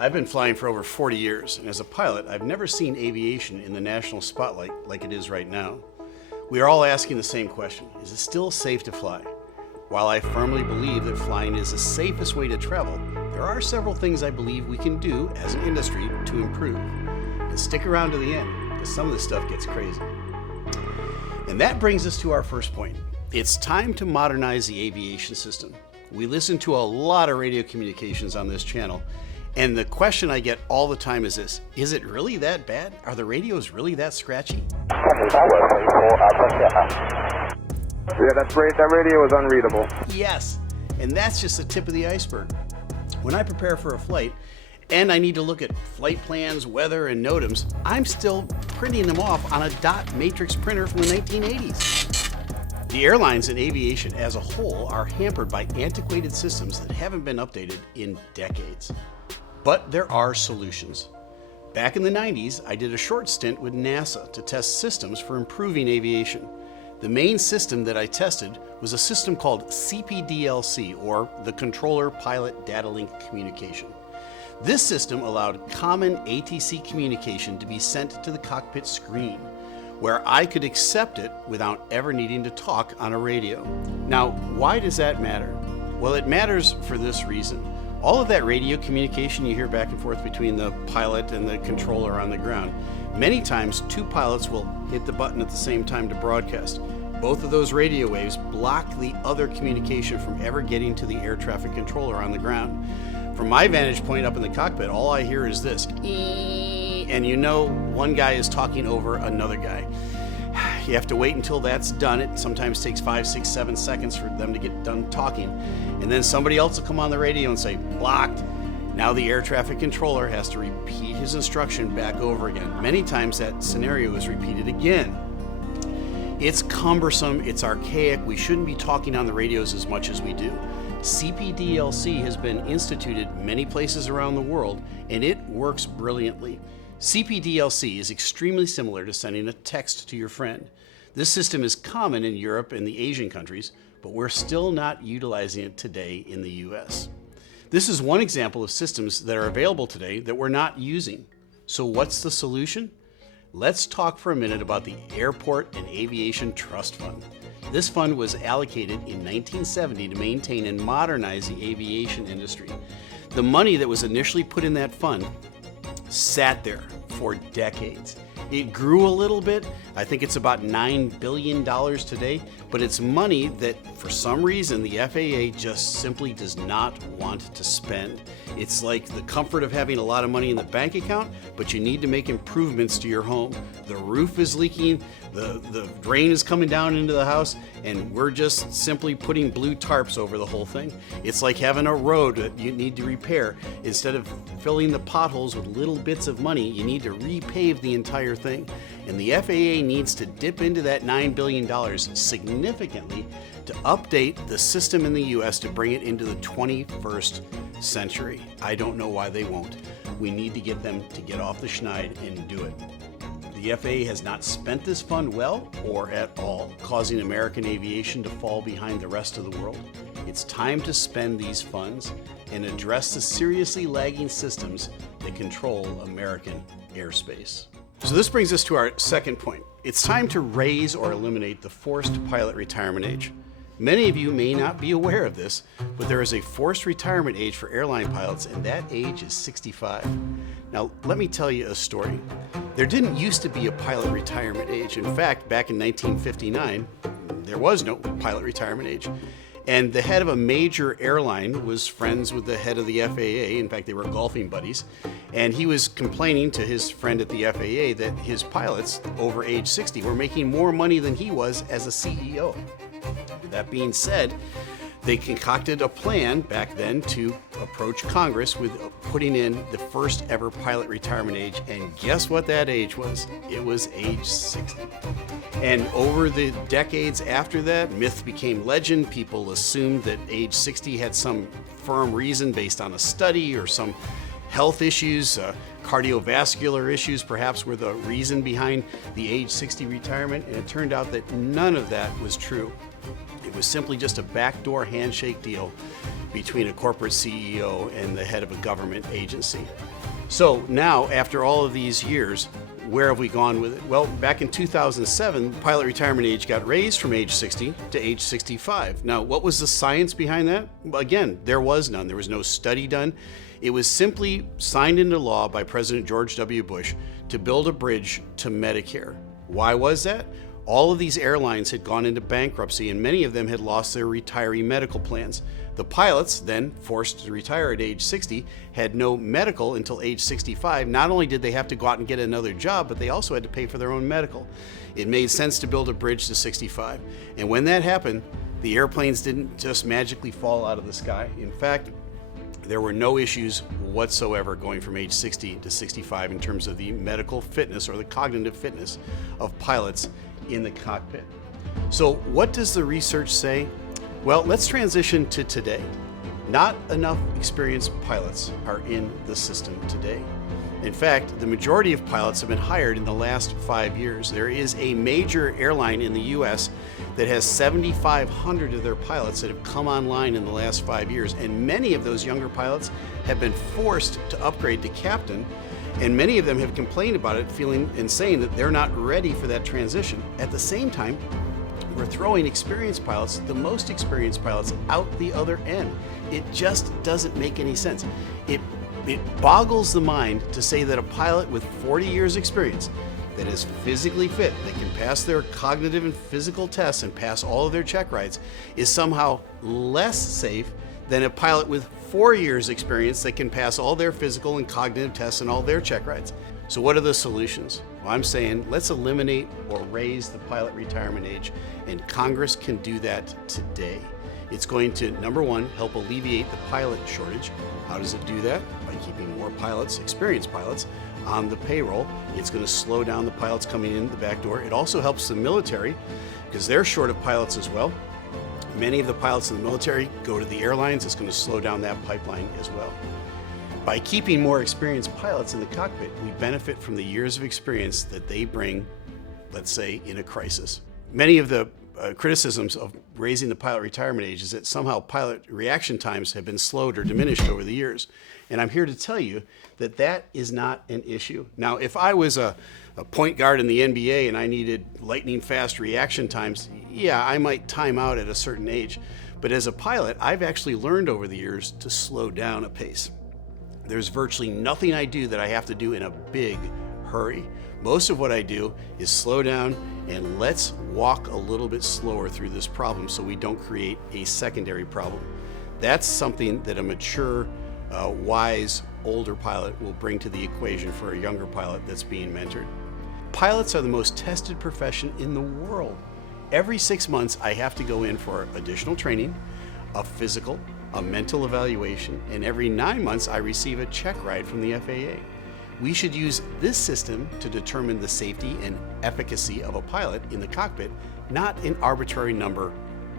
I've been flying for over 40 years, and as a pilot, I've never seen aviation in the national spotlight like it is right now. We are all asking the same question: is it still safe to fly? While I firmly believe that flying is the safest way to travel, there are several things I believe we can do as an industry to improve. And stick around to the end, because some of this stuff gets crazy. And that brings us to our first point. It's time to modernize the aviation system. We listen to a lot of radio communications on this channel, and the question I get all the time is this: is it really that bad? Are the radios really that scratchy? Yeah, that's great. That radio is unreadable. Yes, and that's just the tip of the iceberg. When I prepare for a flight, and I need to look at flight plans, weather, and NOTAMs, I'm still printing them off on a dot matrix printer from the 1980s. The airlines and aviation as a whole are hampered by antiquated systems that haven't been updated in decades. But there are solutions. Back in the 90s, I did a short stint with NASA to test systems for improving aviation. The main system that I tested was a system called CPDLC, or the Controller Pilot Data Link Communication. This system allowed common ATC communication to be sent to the cockpit screen, where I could accept it without ever needing to talk on a radio. Now, why does that matter? Well, it matters for this reason. All of that radio communication you hear back and forth between the pilot and the controller on the ground, many times two pilots will hit the button at the same time to broadcast. Both of those radio waves block the other communication from ever getting to the air traffic controller on the ground. From my vantage point up in the cockpit, all I hear is this, and you know one guy is talking over another guy. You have to wait until that's done. It sometimes takes 5, 6, 7 seconds for them to get done talking. And then somebody else will come on the radio and say, blocked. Now the air traffic controller has to repeat his instruction back over again. Many times that scenario is repeated again. It's cumbersome, it's archaic. We shouldn't be talking on the radios as much as we do. CPDLC has been instituted many places around the world, and it works brilliantly. CPDLC is extremely similar to sending a text to your friend. This system is common in Europe and the Asian countries, but we're still not utilizing it today in the US. This is one example of systems that are available today that we're not using. So what's the solution? Let's talk for a minute about the Airport and Aviation Trust Fund. This fund was allocated in 1970 to maintain and modernize the aviation industry. The money that was initially put in that fund sat there for decades. It grew a little bit. I think it's about $9 billion today, but it's money that for some reason the FAA just simply does not want to spend. It's like the comfort of having a lot of money in the bank account, but you need to make improvements to your home. The roof is leaking, the rain is coming down into the house, and we're just simply putting blue tarps over the whole thing. It's like having a road that you need to repair. Instead of filling the potholes with little bits of money, you need to repave the entire thing. And the FAA needs to dip into that $9 billion significantly to update the system in the US to bring it into the 21st century. I don't know why they won't. We need to get them to get off the schneid and do it. The FAA has not spent this fund well or at all, causing American aviation to fall behind the rest of the world. It's time to spend these funds and address the seriously lagging systems that control American airspace. So this brings us to our second point. It's time to raise or eliminate the forced pilot retirement age. Many of you may not be aware of this, but there is a forced retirement age for airline pilots, and that age is 65. Now, let me tell you a story. There didn't used to be a pilot retirement age. In fact, back in 1959, there was no pilot retirement age. And the head of a major airline was friends with the head of the FAA. In fact, they were golfing buddies. And he was complaining to his friend at the FAA that his pilots over age 60 were making more money than he was as a CEO. That being said, they concocted a plan back then to approach Congress with putting in the first ever pilot retirement age. And guess what that age was? It was age 60. And over the decades after that, myth became legend. People assumed that age 60 had some firm reason based on a study or some health issues, cardiovascular issues perhaps were the reason behind the age 60 retirement, and it turned out that none of that was true. It was simply just a backdoor handshake deal between a corporate CEO and the head of a government agency. So now, after all of these years, where have we gone with it? Well, back in 2007, the pilot retirement age got raised from age 60 to age 65. Now, what was the science behind that? Again, there was none. There was no study done. It was simply signed into law by President George W. Bush to build a bridge to Medicare. Why was that? All of these airlines had gone into bankruptcy, and many of them had lost their retiree medical plans. The pilots, then forced to retire at age 60, had no medical until age 65. Not only did they have to go out and get another job, but they also had to pay for their own medical. It made sense to build a bridge to 65. And when that happened, the airplanes didn't just magically fall out of the sky. In fact, there were no issues whatsoever going from age 60 to 65 in terms of the medical fitness or the cognitive fitness of pilots in the cockpit. So what does the research say? Well, let's transition to today. Not enough experienced pilots are in the system today. In fact, the majority of pilots have been hired in the last 5 years. There is a major airline in the US that has 7,500 of their pilots that have come online in the last 5 years, and many of those younger pilots have been forced to upgrade to captain, and many of them have complained about it, feeling and saying that they're not ready for that transition. At the same time, we're throwing experienced pilots, the most experienced pilots, out the other end. It just doesn't make any sense. It boggles the mind to say that a pilot with 40 years experience that is physically fit, that can pass their cognitive and physical tests and pass all of their check rides, is somehow less safe than a pilot with 4 years experience that can pass all their physical and cognitive tests and all their check rides. So what are the solutions? Well, I'm saying let's eliminate or raise the pilot retirement age, and Congress can do that today. It's going to, number one, help alleviate the pilot shortage. How does it do that? By keeping more pilots, experienced pilots, on the payroll. It's going to slow down the pilots coming in the back door. It also helps the military because they're short of pilots as well. Many of the pilots in the military go to the airlines. It's going to slow down that pipeline as well. By keeping more experienced pilots in the cockpit, we benefit from the years of experience that they bring, let's say, in a crisis. Many of the criticisms of raising the pilot retirement age is that somehow pilot reaction times have been slowed or diminished over the years. And I'm here to tell you that that is not an issue. Now, if I was a point guard in the NBA and I needed lightning fast reaction times, yeah, I might time out at a certain age. But as a pilot, I've actually learned over the years to slow down a pace. There's virtually nothing I do that I have to do in a big hurry. Most of what I do is slow down and let's walk a little bit slower through this problem so we don't create a secondary problem. That's something that a mature, wise, older pilot will bring to the equation for a younger pilot that's being mentored. Pilots are the most tested profession in the world. Every 6 months, I have to go in for additional training, a physical, a mental evaluation, and every 9 months, I receive a check ride from the FAA. We should use this system to determine the safety and efficacy of a pilot in the cockpit, not an arbitrary number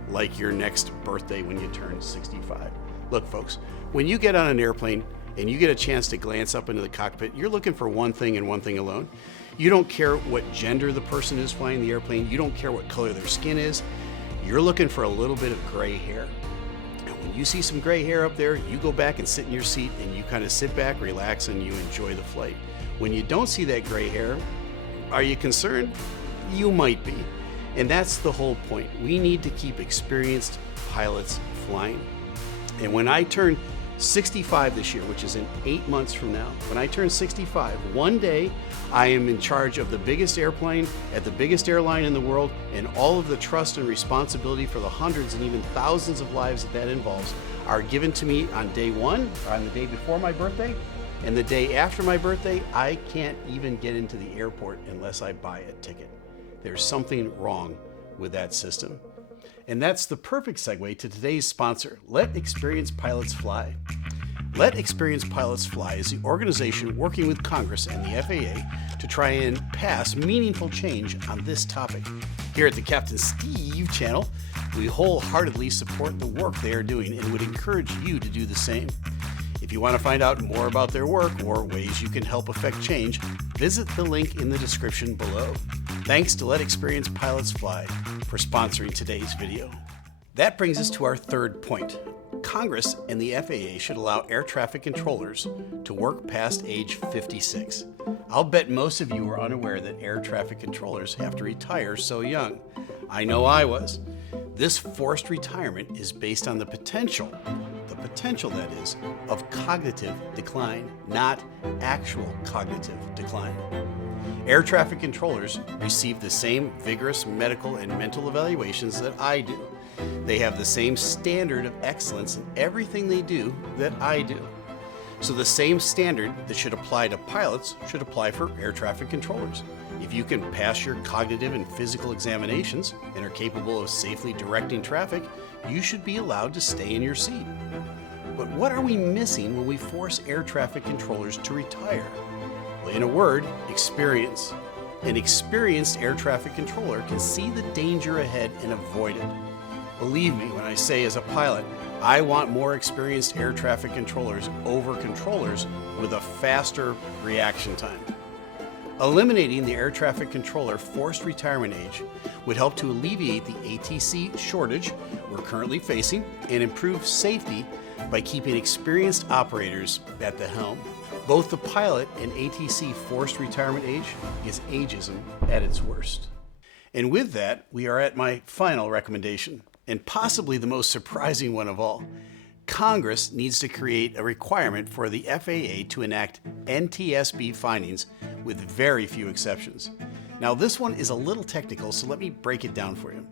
like your next birthday when you turn 65. Look, folks, when you get on an airplane and you get a chance to glance up into the cockpit, you're looking for one thing and one thing alone. You don't care what gender the person is flying the airplane. You don't care what color their skin is. You're looking for a little bit of gray hair. When you see some gray hair up there, you go back and sit in your seat and you kind of sit back, relax, and you enjoy the flight. When you don't see that gray hair, are you concerned? You might be. And that's the whole point. We need to keep experienced pilots flying. And when I turn 65 this year, which is in 8 months from now, when I turn 65, one day I am in charge of the biggest airplane at the biggest airline in the world, and all of the trust and responsibility for the hundreds and even thousands of lives that involves are given to me on day one, or on the day before my birthday, and the day after my birthday. I can't even get into the airport unless I buy a ticket. There's something wrong with that system. And that's the perfect segue to today's sponsor, Let Experienced Pilots Fly. Let Experienced Pilots Fly is the organization working with Congress and the FAA to try and pass meaningful change on this topic. Here at the Captain Steeeve channel, we wholeheartedly support the work they are doing and would encourage you to do the same. If If you want to find out more about their work or ways you can help affect change, visit the link in the description below. Thanks to Let Experienced Pilots Fly for sponsoring today's video. That brings us to our third point. Congress and the FAA should allow air traffic controllers to work past age 56. I'll bet most of you are unaware that air traffic controllers have to retire so young. I know I was. This forced retirement is based on the potential that is, of cognitive decline, not actual cognitive decline. Air traffic controllers receive the same vigorous medical and mental evaluations that I do. They have the same standard of excellence in everything they do that I do. So the same standard that should apply to pilots should apply for air traffic controllers. If you can pass your cognitive and physical examinations and are capable of safely directing traffic, you should be allowed to stay in your seat. But what are we missing when we force air traffic controllers to retire? Well, in a word, experience. An experienced air traffic controller can see the danger ahead and avoid it. Believe me when I say, as a pilot, I want more experienced air traffic controllers over controllers with a faster reaction time. Eliminating the air traffic controller forced retirement age would help to alleviate the ATC shortage we're currently facing and improve safety by keeping experienced operators at the helm. Both the pilot and ATC forced retirement age is ageism at its worst. And with that, we are at my final recommendation, and possibly the most surprising one of all. Congress needs to create a requirement for the FAA to enact NTSB findings with very few exceptions. Now, this one is a little technical, so let me break it down for you.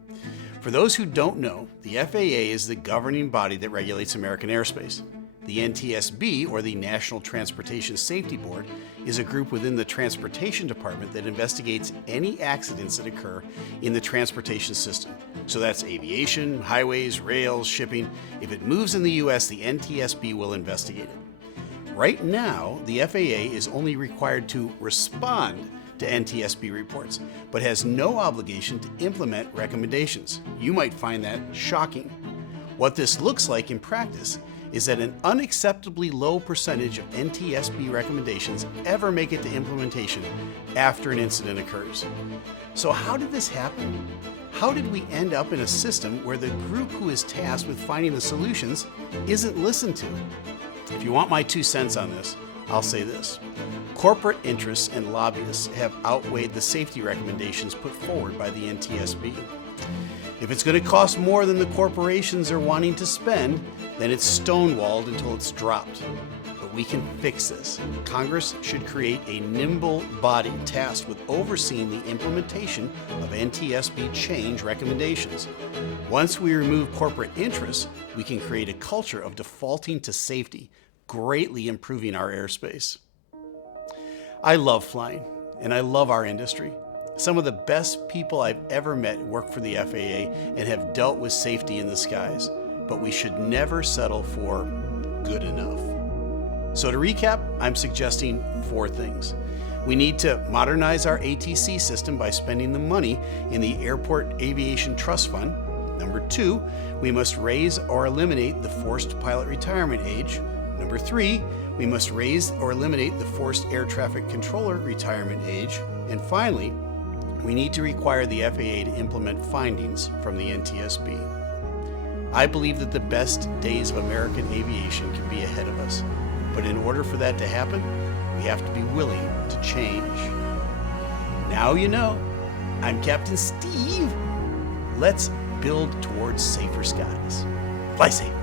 For those who don't know, the FAA is the governing body that regulates American airspace. The NTSB, or the National Transportation Safety Board, is a group within the Transportation Department that investigates any accidents that occur in the transportation system. So that's aviation, highways, rails, shipping. If it moves in the U.S., the NTSB will investigate it. Right now, the FAA is only required to respond to NTSB reports, but has no obligation to implement recommendations. You might find that shocking. What this looks like in practice is that an unacceptably low percentage of NTSB recommendations ever make it to implementation after an incident occurs. So how did this happen? How did we end up in a system where the group who is tasked with finding the solutions isn't listened to? If you want my 2 cents on this, I'll say this. Corporate interests and lobbyists have outweighed the safety recommendations put forward by the NTSB. If it's going to cost more than the corporations are wanting to spend, then it's stonewalled until it's dropped. But we can fix this. Congress should create a nimble body tasked with overseeing the implementation of NTSB change recommendations. Once we remove corporate interests, we can create a culture of defaulting to safety, greatly improving our airspace. I love flying, and I love our industry. Some of the best people I've ever met work for the FAA and have dealt with safety in the skies, but we should never settle for good enough. So to recap, I'm suggesting 4 things. We need to modernize our ATC system by spending the money in the Airport Aviation Trust Fund. Number 2, we must raise or eliminate the forced pilot retirement age. Number 3, we must raise or eliminate the forced air traffic controller retirement age. And finally, we need to require the FAA to implement findings from the NTSB. I believe that the best days of American aviation can be ahead of us, but in order for that to happen, we have to be willing to change. Now you know. I'm Captain Steeeve. Let's build towards safer skies. Fly safe.